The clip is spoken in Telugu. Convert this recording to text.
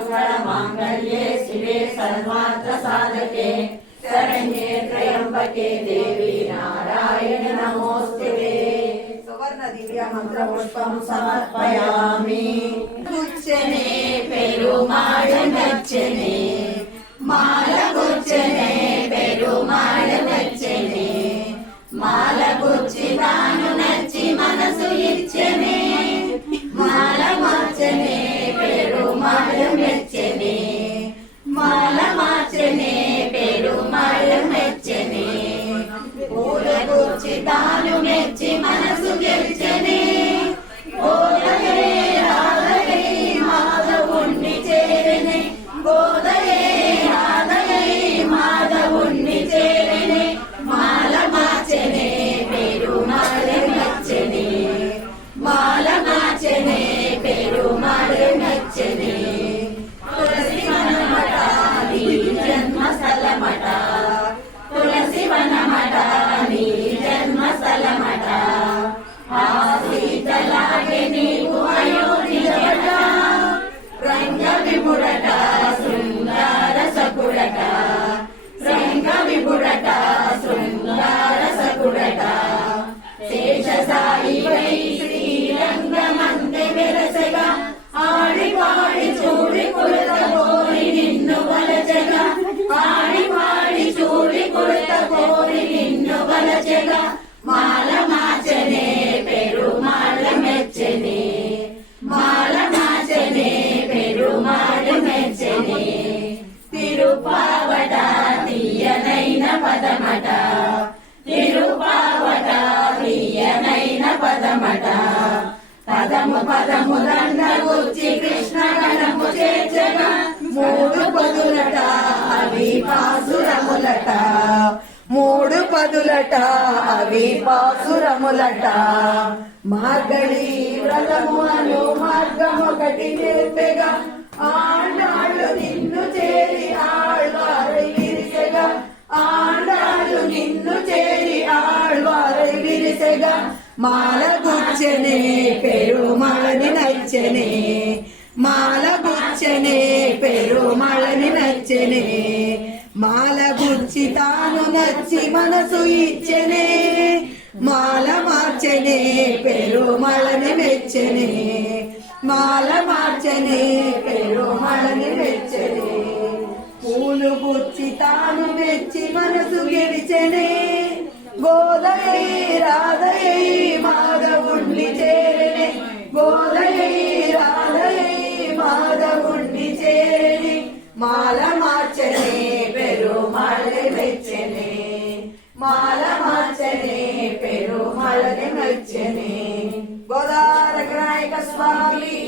सर्वमङ्गलमाङ्गल्ये शिवे सर्वार्थसाधके शरण्ये त्र्यम्बके देवी नारायणि नमोस्तुते। सुवर्ण दिव्य मंत्र पुष्पं समर्पयामि। गुच्छने पेरुमाळ नच्चने माल गुच्छने पेरुमाळ नच्चने माल गुच्చి తాను నచ్చి మనసు ఇచ్చనే మాల మార్చనే పెరుమాళ మెచ్చనే మాల మార్చనే పెరుమాళ మెచ్చనే పూల గుచ్చి తాను మెచ్చి మనసు గెలిచనే గోదయే రాధయే మాధవుణ్ణి చేరనే గోదయే రాధయే మాధవుణ్ణి చేరనే మాల మార్చనే పెరుమాళ మెచ్చనే మాల మార్చనే పెరుమాళ మెచ్చనే తులసి వనమట నీ జన్మస్థలమట తులసి వనమట నీ జన్మస్థలమట ఆ సీతలాగే నీకు అయోధ్యట రంగ విభుడట శృంగార సకుడట రంగ విభుడట శృంగార సకుడట శేషసాయి వై శ్రీరంగమంతే వెరసగా ఆడి పాడి చూడి కొరత కోరి నిన్ను వలచగా ఆడి పాడి చూడి కొరత కోరి నిన్ను వలచగా మాల మార్చనే పెరుమాళ మెచ్చనే మాల మార్చనే పెరుమాళ మెచ్చనే తిరుపావట తీయనైన పదమట తిరుపావట తీయనైన పదమట పదము పదము దండ గుచ్చి కృష్ణ గణము చేర్చగా మూడు పదులట అవి పాసురములట మూడు పదులట అవి పాసురములట మార్గళి వ్రతము అను మార్గమొకటి నేర్పెగా ఆండాళ్ళు నిన్ను చేరి ఆళ్వారై విరిసెగా ఆండాళ్ళు నిన్ను చేరి ఆళ్వారై విరిసెగా మాల గుచ్చనే పెరుమాళని నచ్చనే మాల గుచ్చనే పెరుమాళని నచ్చనే మాల గుచ్చి తాను నచ్చి మనసు ఇచ్చనే మాల మార్చనే పెరుమాళని మెచ్చనే మాల మార్చనే పెరుమాళని మెచ్చనే పూలు గుచ్చి తాను మెచ్చి మనసు గెలిచనే గోదయై రాధయై మాధవుణ్ణి చేరనే గోదయై రాధయై మాధవుణ్ణి చేరని మాల మార్చనే పెరుమాళని మెచ్చనే మాల మార్చనే పెరుమాళని మెచ్చనే గోదావరి నాయక స్వామి